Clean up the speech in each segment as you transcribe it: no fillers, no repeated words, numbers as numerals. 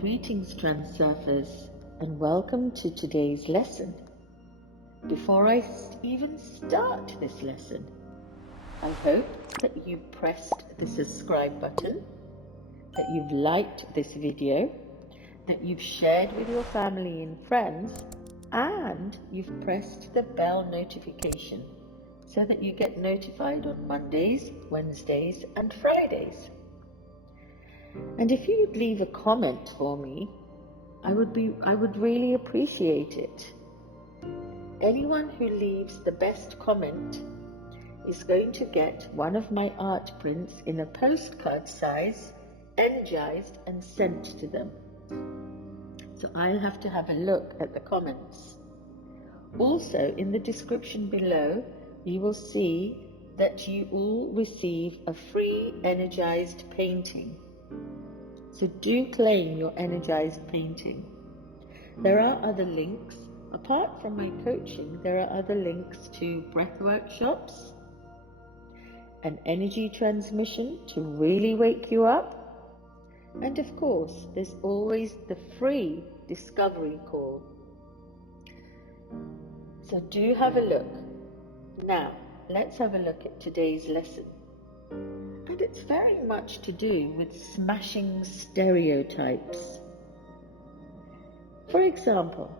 Greetings, Transurfers, and welcome to today's lesson. Before I even start this lesson, I hope that you've pressed the subscribe button, that you've liked this video, that you've shared with your family and friends, and you've pressed the bell notification so that you get notified on Mondays, Wednesdays, and Fridays. And if you would leave a comment for me, I would really appreciate it. Anyone who leaves the best comment is going to get one of my art prints in a postcard size, energized and sent to them. So I'll have to have a look at the comments. Also, in the description below, you will see that you all receive a free energized painting. So do claim your energized painting. There are other links. Apart from my coaching, there are other links to breath workshops, an energy transmission to really wake you up, and of course, there's always the free discovery call. So do have a look. Now, let's have a look at today's lesson. And it's very much to do with smashing stereotypes. For example,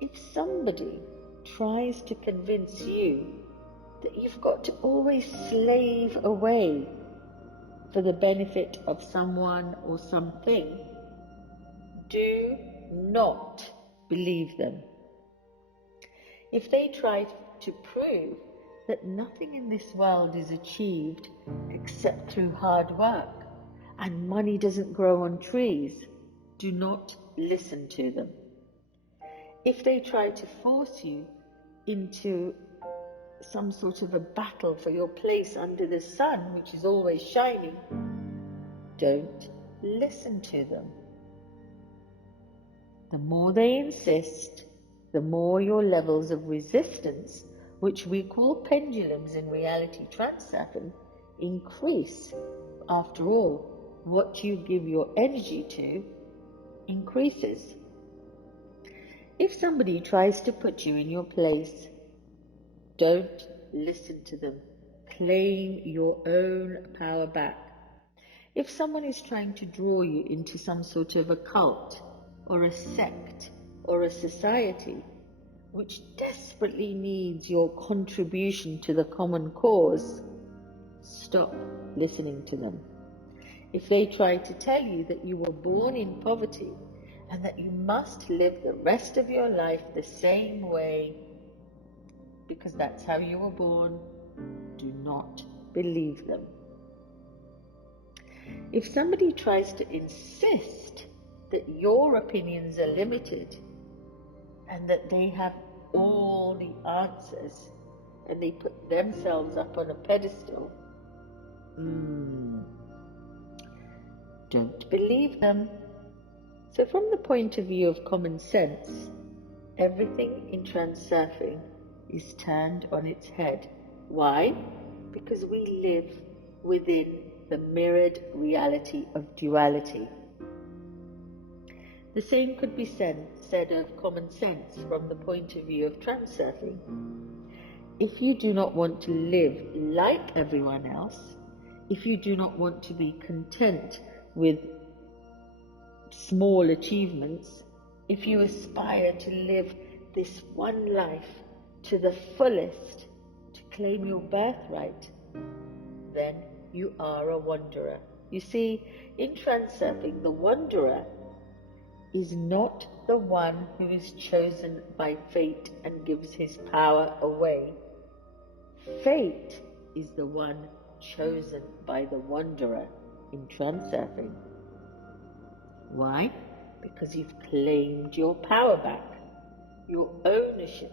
if somebody tries to convince you that you've got to always slave away for the benefit of someone or something, do not believe them. If they try to prove that nothing in this world is achieved except through hard work and money doesn't grow on trees, do not listen to them. If they try to force you into some sort of a battle for your place under the sun, which is always shining, don't listen to them. The more they insist, the more your levels of resistance, which we call pendulums in reality transurfing, increase. After all, what you give your energy to increases. If somebody tries to put you in your place, don't listen to them. Claim your own power back. If someone is trying to draw you into some sort of a cult or a sect or a society which desperately needs your contribution to the common cause, stop listening to them. If they try to tell you that you were born in poverty and that you must live the rest of your life the same way because that's how you were born, do not believe them. If somebody tries to insist that your opinions are limited and that they have all the answers and they put themselves up on a pedestal, don't believe them. So from the point of view of common sense, everything in transurfing is turned on its head. Why? Because we live within the mirrored reality of duality. The same could be said of common sense from the point of view of transurfing. If you do not want to live like everyone else, if you do not want to be content with small achievements, if you aspire to live this one life to the fullest, to claim your birthright, then you are a wanderer. You see, in transurfing, the wanderer is not the one who is chosen by fate and gives his power away. Fate is the one chosen by the wanderer in transurfing. Why? Because you've claimed your power back, your ownership,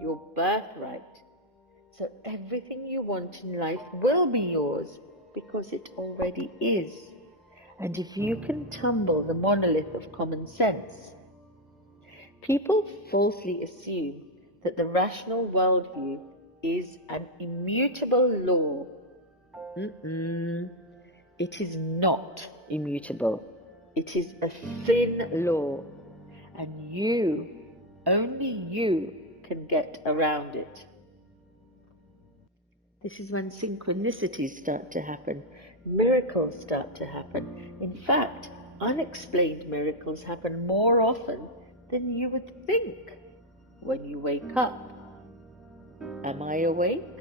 your birthright. So everything you want in life will be yours because it already is. And if you can tumble the monolith of common sense, people falsely assume that the rational worldview is an immutable law. It is not immutable. It is a thin law, and you, only you, can get around it. This is when synchronicities start to happen, miracles start to happen. In fact, unexplained miracles happen more often than you would think when you wake up. Am I awake?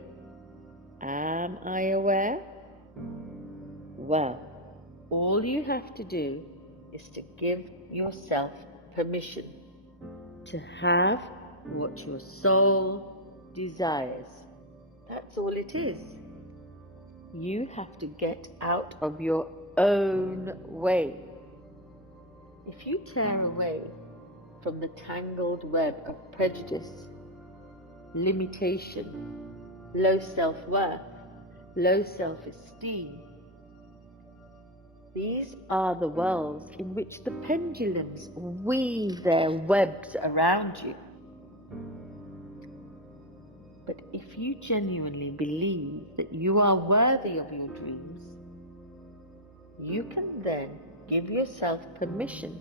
Am I aware? Well, all you have to do is to give yourself permission to have what your soul desires. That's all it is. You have to get out of your own way. If you tear away from the tangled web of prejudice, limitation, low self-worth, low self-esteem, these are the worlds in which the pendulums weave their webs around you. But if you genuinely believe that you are worthy of your dreams, you can then give yourself permission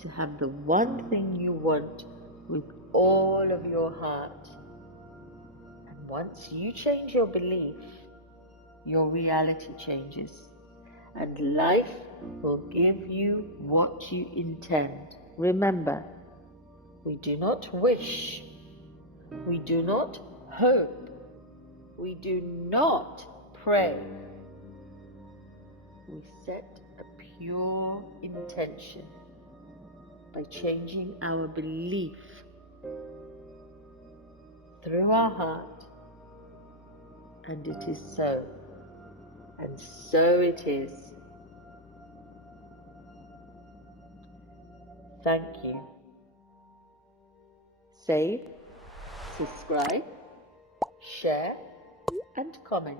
to have the one thing you want with all of your heart. And once you change your belief, your reality changes, and life will give you what you intend. Remember, we do not wish, we do not hope, we do not pray. We set a pure intention by changing our belief through our heart, and it is so, and so it is. Thank you. Save, subscribe, share, and comment.